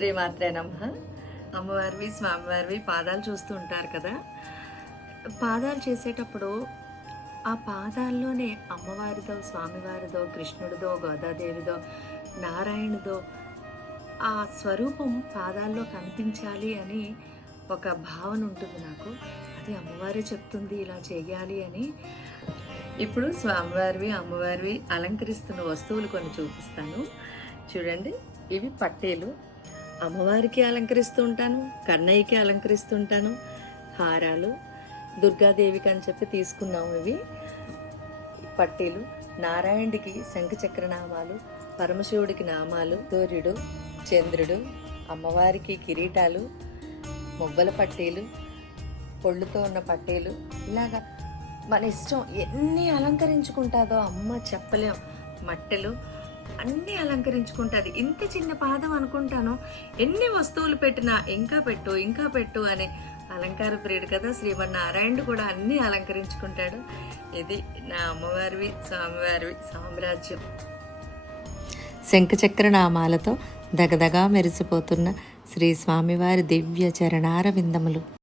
శ్రీమాత్రే నమః. అమ్మవారివి స్వామివారివి పాదాలు చూస్తూ ఉంటారు కదా. పాదాలు చేసేటప్పుడు ఆ పాదాల్లోనే అమ్మవారిదో స్వామివారిదో కృష్ణుడిదో గోదాదేవిదో నారాయణుదో ఆ స్వరూపం పాదాల్లో కనిపించాలి అని ఒక భావన ఉంటుంది నాకు. అది అమ్మవారే చెప్తుంది ఇలా చేయాలి అని. ఇప్పుడు స్వామివారివి అమ్మవారివి అలంకరిస్తున్న వస్తువులు కొన్ని చూపిస్తాను చూడండి. ఇవి పట్టేలు. అమ్మవారికి అలంకరిస్తూ ఉంటాను, కన్నయ్యకి అలంకరిస్తుంటాను. హారాలు దుర్గాదేవికి అని చెప్పి తీసుకున్నాము. ఇవి పట్టేలు. నారాయణుడికి శంఖచక్ర నామాలు, పరమశివుడికి నామాలు, సూర్యుడు చంద్రుడు, అమ్మవారికి కిరీటాలు, మువ్వల పట్టేలు, పొళ్ళుతో ఉన్న పట్టేలు. ఇలాగా మన ఇష్టం ఎన్ని అలంకరించుకుంటుందో అమ్మ చెప్పలేం. మట్టెలు అన్నీ అలంకరించుకుంటుంది. ఇంత చిన్న పాదం అనుకుంటాను, ఎన్ని వస్తువులు పెట్టినా ఇంకా పెట్టు ఇంకా పెట్టు అనే అలంకార ప్రియుడు కదా శ్రీమన్నారాయణుడు కూడా అన్నీ అలంకరించుకుంటాడు. ఇది నా అమ్మవారివి స్వామివారివి సామ్రాజ్యం. శంఖచక్ర నామాలతో దగదగా మెరిసిపోతున్న శ్రీ స్వామివారి దివ్య చరణార విందములు.